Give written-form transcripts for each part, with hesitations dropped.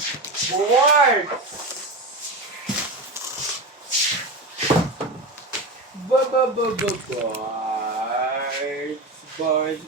Buward! Bars.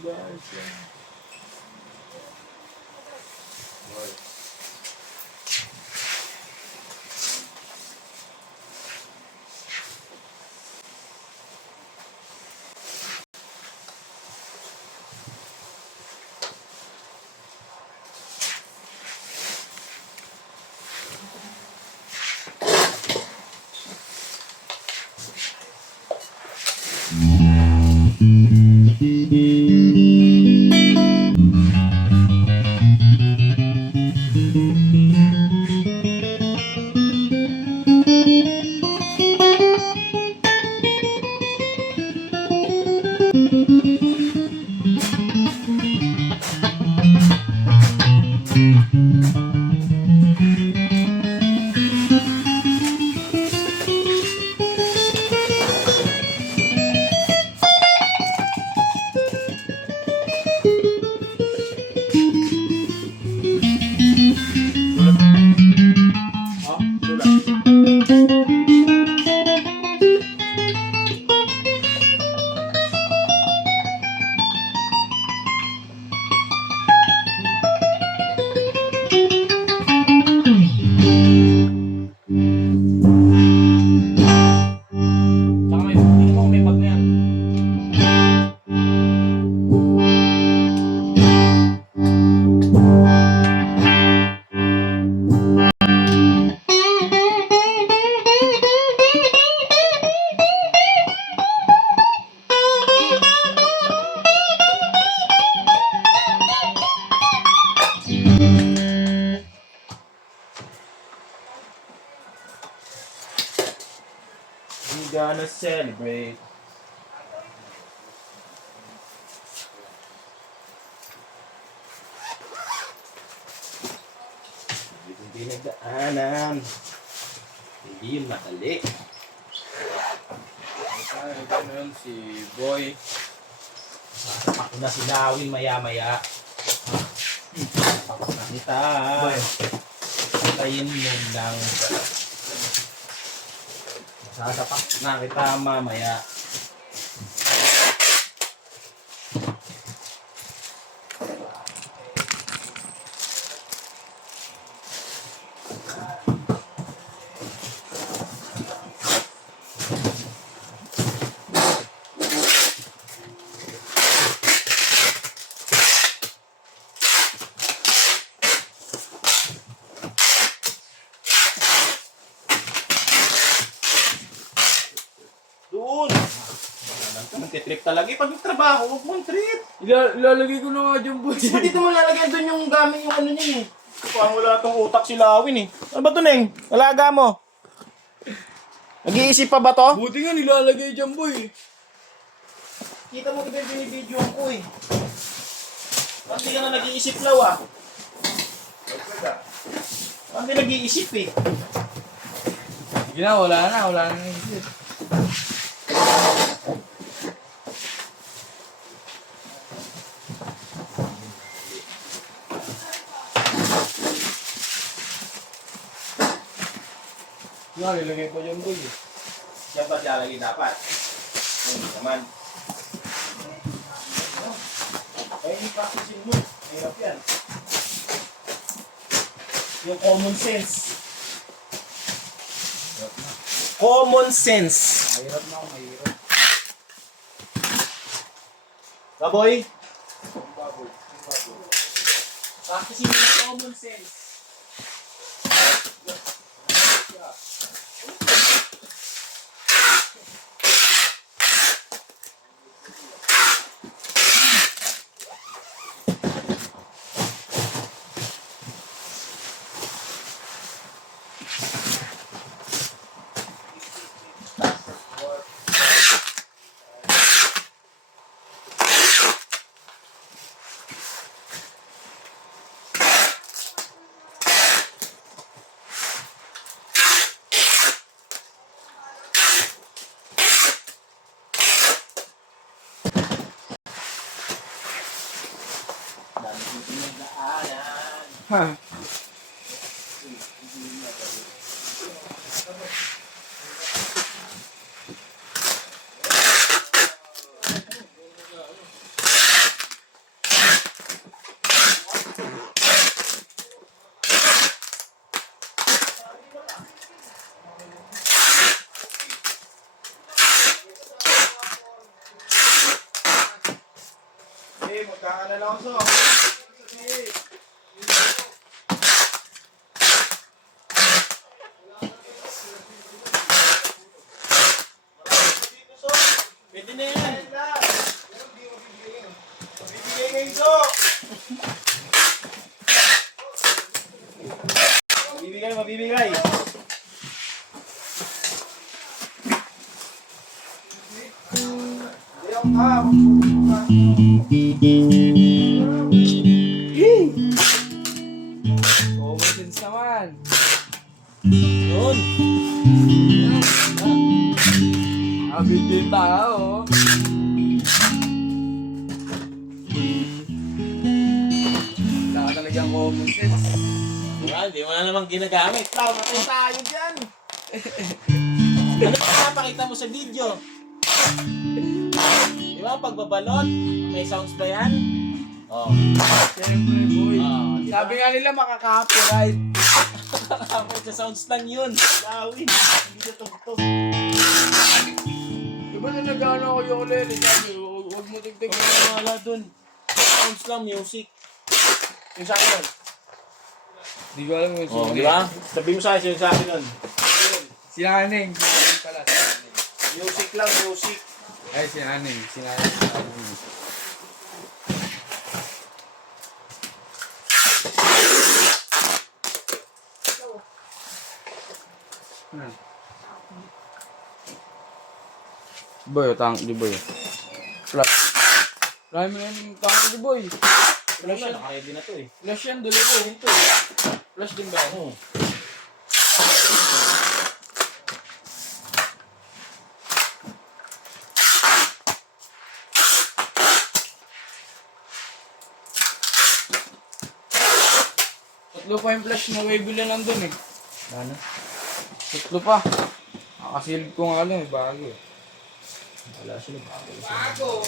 We gonna celebrate. Hindi nagdaanan. Hindi yun madali. Ano yun si Boy. Ako na sinawin maya-maya. Tapos na kita. Patayin mo lang. Sasapak na kita mamaya. Doon! Magtitrip talaga. Pag nagtrabaho, huwag mong trip. Ilalagay ko na nga dyan, boy. Kasi dito mo lalagyan doon yung gamit yung ano niya eh. Parang wala tong utak si Lawin eh. Ano ba ito, Neng? Alaga mo. Nag-iisip pa ba to? Buti nga nilalagay dyan, boy. Kita mo ito yung binibidyo ko eh. Hindi ka na nag-iisip, Law ah. Hindi nag-iisip eh. Sige na, wala na isip. Nga, nilagay ko dyan, boy. Yan ba lalagay dapat? Hindi naman. Ay, i-practicein mo. Mahirap yan. Yung common sense. Common sense. Mahirap na ako, mahirap. Baboy? Practicein mo yung common sense. magkakala ako so. Pwede na yan. Mabibigay ngayon so. Mabibigay. Common sense naman. Yun. Abigay tayo, oh. Wala ka talagang common sense. Di mo na naman ginagamit. Tao, matay tayo dyan. Ano pa napakita mo sa video? Di ba, pagbabalot, may sounds pa yan? Oo. Siyempre, boy. Diba? Sabi nga nila makaka-copyright. Kapag sa sounds lang yun. Lawin. Hindi siya tugtog. Diba na nag-ano ako yung ukulele? Sabi, huwag mo tigtig. Wala dun. Sounds lang, music. Yung sa akin nun. Di ko alam yung Oo, di ba? Sabi mo sa akin, yung sa akin nun. Si Naneng pala. Si Naneng. Music lang, music. Ay, si Naneng. Boy, tang di boy. Flash. Try mo yung tang di boy. Flash yan, naka-ready na to eh. Flash yan, dalawa ito. Flash din ba? Oo. Tatlo pa yung flash na wave lang nandun eh. Ano? Tatlo pa. Nakasilip ko nga lang eh, bago eh. Wala sila. Bago.